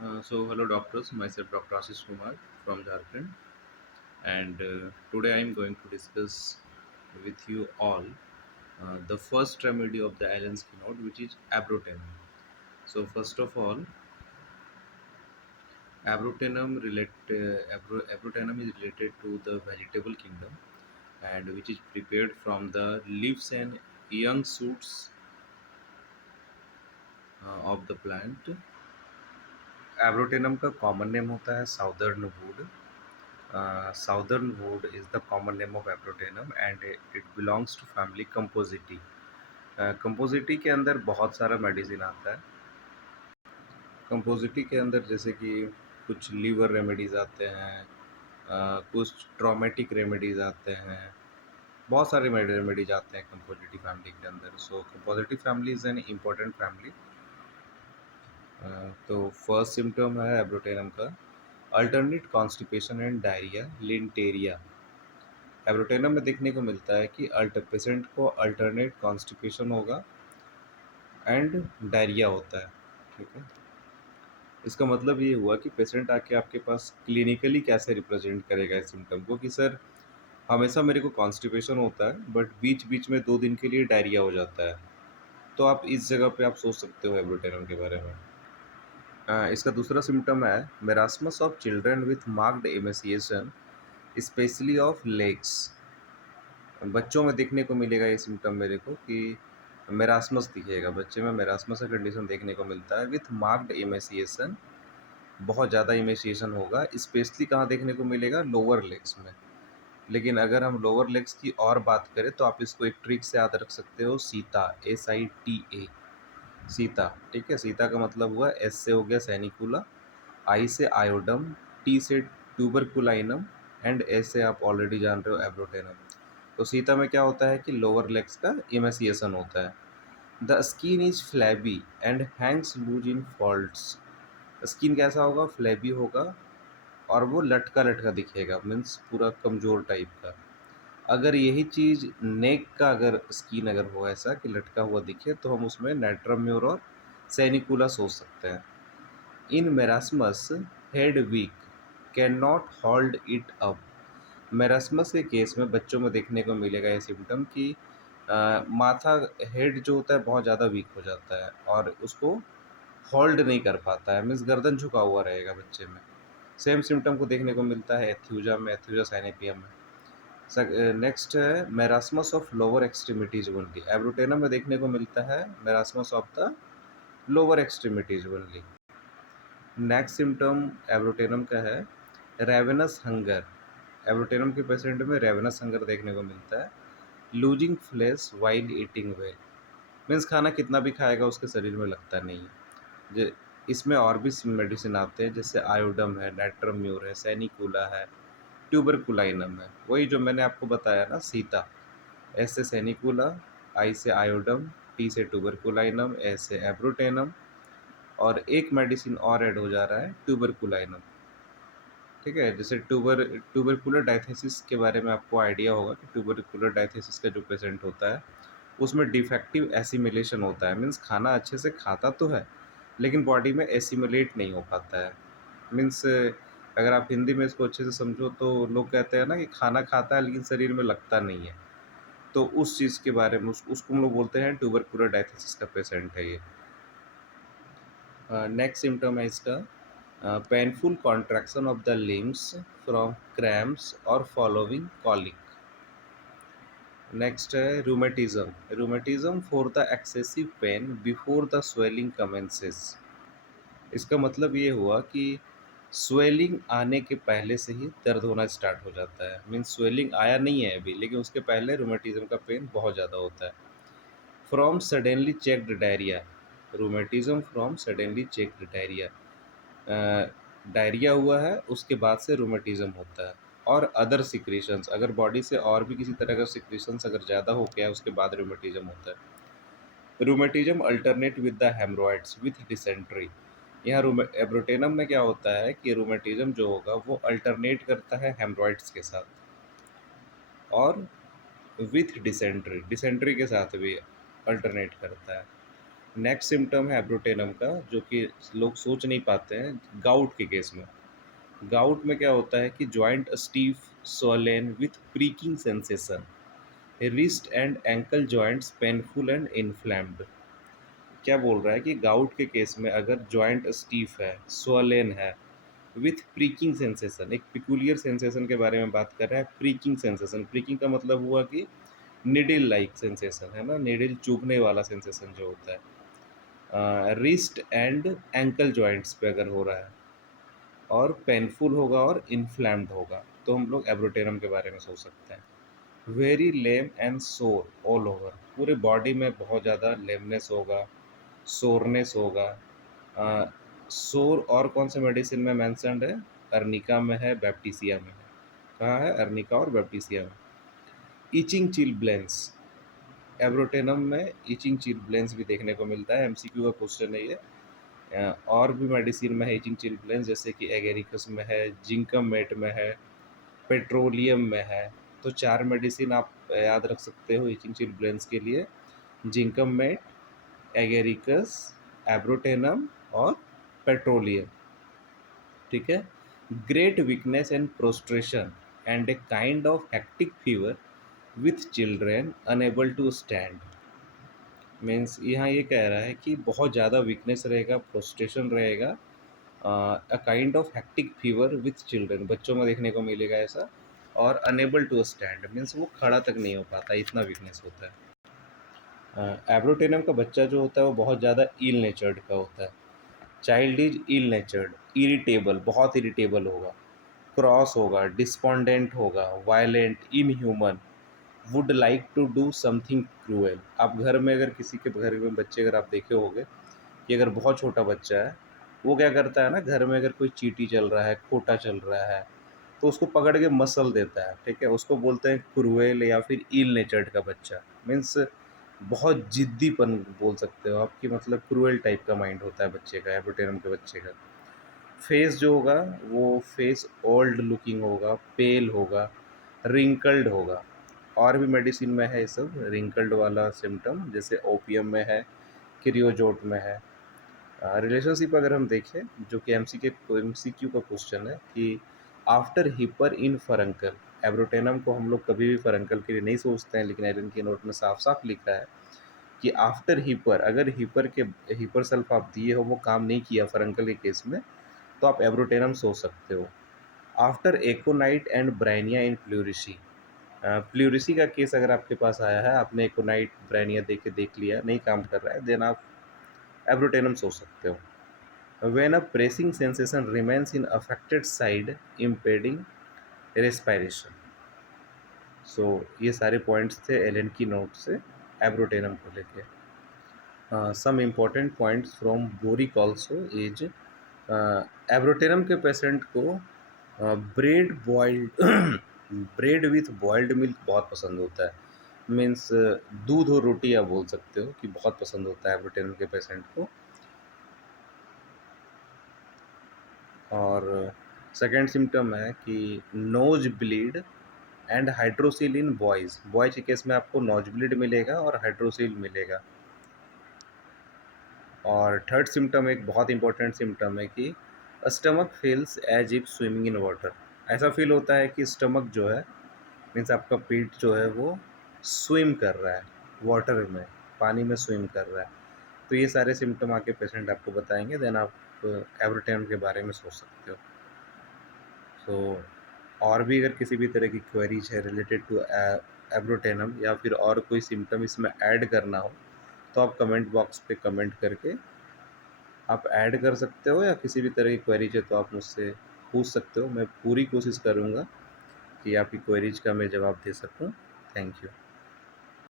Hello doctors, myself Dr. Ashish Kumar from Jharkhand, and today I am going to discuss with you all the first remedy of the alien skin out, which is abrotenum. So, first of all, abrotenum is related to the vegetable kingdom, and which is prepared from the leaves and young shoots of the plant. Abrotenum का common name होता है southern would. Southern wood is the common name of Abrotenum and it belongs to family Compositae. Compositae के अंदर बहुत सारा medicine आता है. Compositae के अंदर जैसे कि कुछ लीवर रेमेडीज आते हैं, कुछ ट्रॉमेटिक रेमेडीज आते हैं, बहुत सारे रेमेडीज आते हैं Compositae फैमिली के अंदर. So Compositae family is an important family. तो फर्स्ट सिम्टम है एब्रोटेनम का alternate constipation and diarrhoea lientery. Abrotanum में देखने को मिलता है कि पेशेंट को अल्टरनेट कॉन्स्टिपेशन होगा एंड डायरिया होता है. ठीक है, इसका मतलब ये हुआ कि पेशेंट आके आपके पास क्लिनिकली कैसे रिप्रेजेंट करेगा इस सिम्टम को कि सर हमेशा मेरे को कॉन्स्टिपेशन होता है बट बीच बीच में 2 दिन के लिए डायरिया हो जाता है. तो आप इस जगह पे आप सोच सकते हो एब्रोटेनम के बारे में. इसका दूसरा सिम्टम है marasmus of children with marked emaciation specially of legs. बच्चों में देखने को मिलेगा ये सिम्टम मेरे को कि मेरास्मस दिखेगा, बच्चे में मेरास्मस का कंडीशन देखने को मिलता है विथ मार्क्ड इमेसिएशन. बहुत ज़्यादा इमेसिएशन होगा. स्पेशली कहाँ देखने को मिलेगा? लोअर लेग्स में. लेकिन अगर हम लोअर लेग्स की और बात करें तो आप इसको एक ट्रिक से याद रख सकते हो, सीता, SITA, सीता. ठीक है, सीता का मतलब हुआ एस से हो गया सैनिकुला, आई से आयोडम, टी से ट्यूबरकुलाइनम एंड एस से आप ऑलरेडी जान रहे हो एब्रोटेनम. तो सीता में क्या होता है कि लोअर लेग्स का इमेसिएशन होता है. The skin is flabby and hangs loose in folds. Skin कैसा होगा? फ्लैबी होगा और वो लटका लटका दिखेगा, मीन्स पूरा कमज़ोर टाइप का. अगर यही चीज़ नेक का अगर स्किन अगर हो ऐसा कि लटका हुआ दिखे तो हम उसमें नाइट्राम्योर और सैनिकुला सोच सकते हैं. In marasmus head weak can not hold it up. Marasmus के केस में बच्चों में देखने को मिलेगा ये सिम्टम कि माथा हेड जो होता है बहुत ज़्यादा वीक हो जाता है और उसको होल्ड नहीं कर पाता है, मीन्स गर्दन झुका हुआ रहेगा बच्चे में. सेम सिम्टम को देखने को मिलता है एथ्यूजा में, एथ्यूजा सैनिपियम में. नेक्स्ट है marasmus of lower extremities only. Abrotanum में देखने को मिलता है marasmus of the lower extremities only. Next symptom Abrotanum का है रेवेनस हंगर. एब्रोटेनम के पेशेंट में रेवेनस हंगर देखने को मिलता है. Losing flesh while eating well, means खाना कितना भी खाएगा उसके शरीर में लगता नहीं है. इसमें और भी मेडिसिन आते हैं जैसे आयोडम है, नाइट्राम्योर है, सैनिकुला है, ट्यूबरकुलाइनम है. वही जो मैंने आपको बताया ना, सीता, एस से सैनिकुला, आई से आयोडम, टी से ट्यूबरकुलाइनम, एस से एब्रोटेनम और एक मेडिसिन और ऐड हो जा रहा है ट्यूबरकुलाइनम. ठीक है, जैसे ट्यूबरकुलर डायथेसिस के बारे में आपको आइडिया होगा कि ट्यूबरकुलर डायथेसिस का जो पेशेंट होता है उसमें डिफेक्टिव एसिमिलेशन होता है. मीन्स खाना अच्छे से खाता तो है लेकिन बॉडी में एसिमुलेट नहीं हो पाता है. मीन्स अगर आप हिंदी में इसको अच्छे से समझो तो लोग कहते हैं ना कि खाना खाता है लेकिन शरीर में लगता नहीं है. तो उस चीज़ के बारे में उसको हम लोग बोलते हैं ट्यूबरकुलर डायथेसिस का पेशेंट है ये. नेक्स्ट सिम्टम है इसका painful contraction of the limbs from cramps और फॉलोइंग कॉलिक. नेक्स्ट है rheumatism. Rheumatism for the excessive pain before the swelling commences. इसका मतलब ये हुआ कि स्वेलिंग आने के पहले से ही दर्द होना स्टार्ट हो जाता है. मीन्स स्वेलिंग आया नहीं है अभी लेकिन उसके पहले रूमेटिज्म का पेन बहुत ज़्यादा होता है. From suddenly checked diarrhoea. Rheumatism from suddenly checked diarrhoea. Diarrhoea हुआ है उसके बाद से रूमेटिज्म होता है. और अदर सिक्रीशंस, अगर बॉडी से और भी किसी तरह का सिक्रीशंस अगर ज़्यादा हो गया है उसके बाद रूमेटिज्म होता है. Rheumatism alternate with the haemorrhoids with dysentery. यहाँ एब्रोटेनम में क्या होता है कि रूमेटिज्म जो होगा वो अल्टरनेट करता है हेमरॉइड्स के साथ और विथ डिसेंट्री, डिसेंट्री के साथ भी अल्टरनेट करता है. नेक्स्ट सिम्पटम है एब्रोटेनम का, जो कि लोग सोच नहीं पाते हैं, गाउट के केस में। गाउट में क्या होता है कि joint stiff, swollen with pricking sensation, wrist and ankle joints painful and inflamed. क्या बोल रहा है कि गाउट के केस में अगर जॉइंट स्टीफ है, swollen है, विथ प्रीकिंग सेंसेशन, एक पिकुलियर सेंसेशन के बारे में बात कर रहा है। प्रीकिंग सेंसेशन, प्रीकिंग का मतलब हुआ कि निडिल लाइक सेंसेशन, है ना, निडिल चुभने वाला सेंसेशन जो होता है। रिस्ट एंड एंकल जॉइंट्स पे अगर हो रहा है, और पेनफुल होगा और इन्फ्लैम्ड होगा, तो हम लोग एब्रोटेनम के बारे में सोच सकते हैं। वेरी लेम एंड सोर ऑल ओवर, पूरे बॉडी में बहुत ज़्यादा लेमनेस होगा, सोरनेस होगा। सोर और कौन से मेडिसिन में मैंसनड है? अर्निका में है, बैप्टिसिया में है। कहाँ है? अर्निका और बैप्टिसिया में। इचिंग चिलब्लेंस, एब्रोटेनम में इचिंग चिलब्लेंस भी देखने को मिलता है, एमसीक्यू का क्वेश्चन है ये। और भी मेडिसिन में है इचिंग चिलब्लेंस, जैसे कि एगेरिकस में है, जिंकम मेट में है, पेट्रोलियम में है। तो 4 मेडिसिन आप याद रख सकते हो इचिंग चिलब्लेंस के लिए: जिंकम मेट, एगेरिकस, एब्रोटेनम और पेट्रोलियम। ठीक है। Great weakness and prostration and a kind of hectic fever with children unable to stand. Means यहाँ ये कह रहा है कि बहुत ज़्यादा वीकनेस रहेगा, प्रोस्ट्रेशन रहेगा, a kind of hectic fever with children, बच्चों में देखने को मिलेगा ऐसा। और अनेबल टू स्टैंड मीन्स वो खड़ा तक नहीं हो पाता, इतना वीकनेस होता है। एब्रोटेनम का बच्चा जो होता है वो बहुत ज़्यादा इल नेचर्ड का होता है। Child is ill natured, irritable, बहुत इरिटेबल होगा, क्रॉस होगा, डिस्पोंडेंट होगा, violent, inhuman, would like to do something cruel. आप घर में अगर किसी के घर में बच्चे अगर आप देखे होंगे कि अगर बहुत छोटा बच्चा है, वो क्या करता है ना, घर में अगर कोई चींटी चल रहा है, खोटा चल रहा है, तो उसको पकड़ के मसल देता है। ठीक है, उसको बोलते हैं क्रूएल या फिर इल नेचर्ड का बच्चा। मीन्स बहुत जिद्दीपन बोल सकते हो आप, कि मतलब क्रूएल टाइप का माइंड होता है बच्चे का, एब्रोटेनम के बच्चे का। फेस जो होगा वो फेस ओल्ड लुकिंग होगा, पेल होगा, रिंकल्ड होगा। और भी मेडिसिन में है ये सब रिंकल्ड वाला सिम्टम, जैसे ओपियम में है, क्रियोजोट में है। रिलेशनशिप अगर हम देखें, जो कि एमसीक्यू का क्वेश्चन है, कि आफ्टर हिपर इन फरंकल, एब्रोटेनम को हम लोग कभी भी फरंकल के लिए नहीं सोचते हैं, लेकिन एलन की नोट में साफ साफ लिखा है कि आफ्टर हिपर, अगर हिपर सल्फ आप दिए हो, वो काम नहीं किया फरंकल के केस में, तो आप एब्रोटेनम सोच सकते हो। After aconite and bryonia in pleurisy, pleurisy का केस अगर आपके पास आया है, आपने एकोनाइट ब्राइनिया देख लिया, नहीं काम कर रहा है, देन आप एब्रोटेनम सोच सकते हो। When a pressing sensation remains in affected side impeding respiration. So ये सारे पॉइंट्स थे एलन की नोट से एब्रोटेनम को लेके। Some important points from Boericke also is, Abrotanum के पेशेंट को bread boiled bread with boiled milk बहुत पसंद होता है। मीन्स दूध और रोटी आप बोल सकते हो कि बहुत पसंद होता है एब्रोटेनम के पेशेंट को। और सेकेंड सिम्टम है कि nose bleed and hydrocele in boys, boys के केस में आपको नोज ब्लीड मिलेगा और हाइड्रोसिल मिलेगा। और थर्ड सिम्टम एक बहुत इंपॉर्टेंट सिम्टम है कि stomach feels as if swimming in water. ऐसा फील होता है कि स्टमक जो है, मीन्स आपका पेट जो है वो स्विम कर रहा है वाटर में, पानी में स्विम कर रहा है। तो ये सारे सिम्टम आके पेशेंट आपको बताएंगे, देन आप एब्रोटेनम के बारे में सोच सकते हो। सो और भी अगर किसी भी तरह की क्वेरीज है रिलेटेड टू एब्रोटेनम, या फिर और कोई सिम्टम इसमें ऐड करना हो, तो आप कमेंट बॉक्स पे कमेंट करके आप ऐड कर सकते हो, या किसी भी तरह की क्वेरीज है तो आप मुझसे पूछ सकते हो। मैं पूरी कोशिश करूँगा कि आपकी क्वेरीज का मैं जवाब दे सकूँ। Thank you.